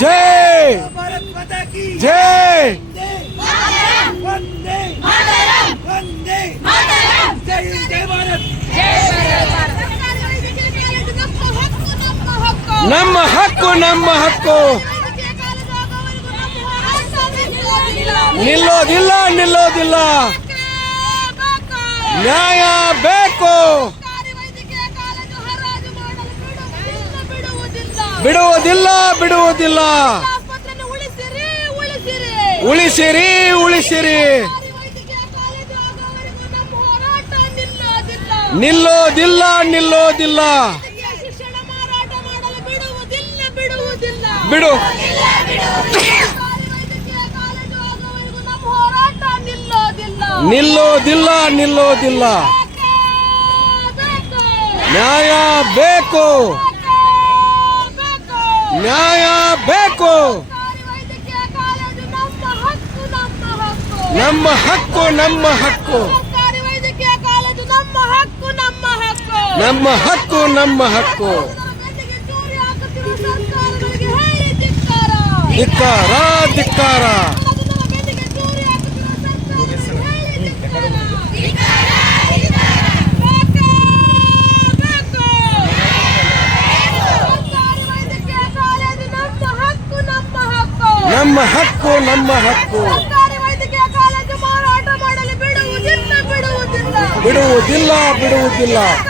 ಜೈ ಭಾರತ್ ಮಾತಾ ಕಿ ಜೈ ವಂದೇ ವಂದೇ ಜೈ ಜೈ ಭಾರತ್ ನಮ್ಮ ಹಕ್ಕು ನಮ್ಮ ಹಕ್ಕು ನಿಲ್ಲೋದಿಲ್ಲ ನಿಲ್ಲೋದಿಲ್ಲ ನ್ಯಾಯ ಬೇಕು ಬಿಡುವುದಿಲ್ಲ ಬಿಡುವುದಿಲ್ಲ. ಉಳಿಸಿರಿ ಉಳಿಸಿರಿ. ನಿಲ್ಲೋದಿಲ್ಲ. ನಿಲ್ಲೋದಿಲ್ಲ ಬಿಡು. ನಿಲ್ಲೋದಿಲ್ಲ. ನಿಲ್ಲೋದಿಲ್ಲ. ನ್ಯಾಯ ಬೇಕು ಸರ್ಕಾರಿ ವೈದ್ಯಕೀಯ ಕಾಲೇಜು ನಮ್ಮ ಹಕ್ಕು ನಮ್ಮ ಹಕ್ಕು ನಮ್ಮ ಹಕ್ಕು ನಮ್ಮ ಹಕ್ಕು. ನಮ್ಮ ಹಕ್ಕು ನಮ್ಮ ಹಕ್ಕು. ನಮ್ಮ ಹಕ್ಕು ನಮ್ಮ ಹಕ್ಕು. ಧಿಕ್ಕಾರ. ಧಿಕ್ಕಾರ ನಮ್ಮ ಹಕ್ಕು ಚೂರಿ ಹಾಕುತ್ತಿರುವ ಬಿಡುವುದಿಲ್ಲ ಬಿಡುವುದಿಲ್ಲ.